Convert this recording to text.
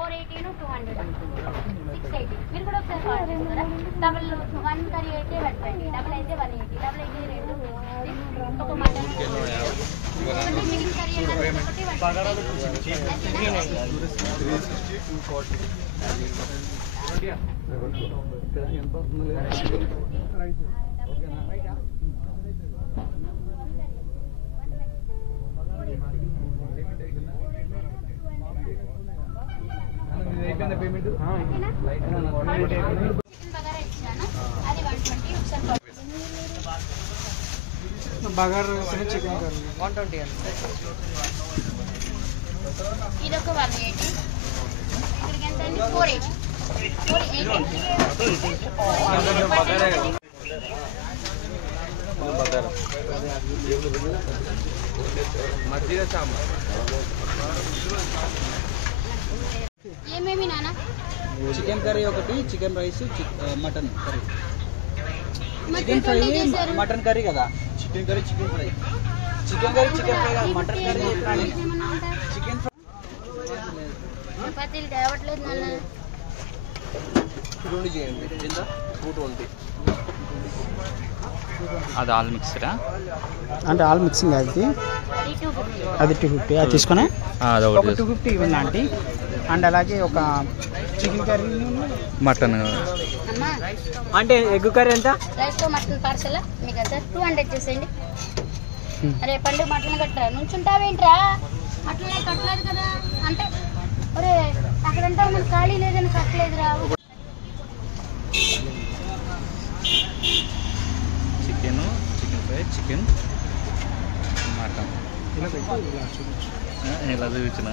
480 200 680 మీరు కూడా ఒకసారి కాల్ చేస్తారా? డబల్ 1 కర్రీ అయితే 120, డబల్ అయితే 180, డబల్ అయితే రెండు ఒక మటన్ ఒకటి మిగిలిన కర్రీ ఒకటి చికెన్ బగారా ఇచ్చాను అది 120 ఒకసారి బగారా చికెన్ కర్రీ 120 ఇది ఒక 180 ఇక్కడికి ఎంత అండి 480 మజ్జిగ సాంబార్ ఏమేమి నాన్న చికెన్ కర్రీ ఒకటి, chicken rice, mutton curry. Chicken fry mutton curry కదా, chicken curry chicken fry, chicken curry chicken fry కాదు, మటన్ కర్రీ చికెన్ ఫ్రై. చపాతీలు తేవట్లేదు నాన్న. రెండు చేయండి, ఎంత 220. అది ఆల్ మిక్స్డా? అంటే ఆల్ మిక్సింగ్ అది అది 250 అది తీసుకునే ఒక 250 ఇవ్వండి ఆంటీ. అండ్ అలాగే ఒక చికెన్ కర్రీ మటన్ అమ్మా అంటే ఎగ్ కర్రీ ఎంత? రైస్తో మటన్ పార్సల్ మీకు ఎంత 200 చేసేయండి. అరే పండుగ మటన్ కట్టరా నుంచుంటావేంట్రా, అట్లనే కట్టలేదు కదా అంటే ఒరే అక్కడంతా మనకు ఖాళీ లేదని కట్టలేదురా. Chicken, chicken fry, chicken, mutton ఇలా చూపించిన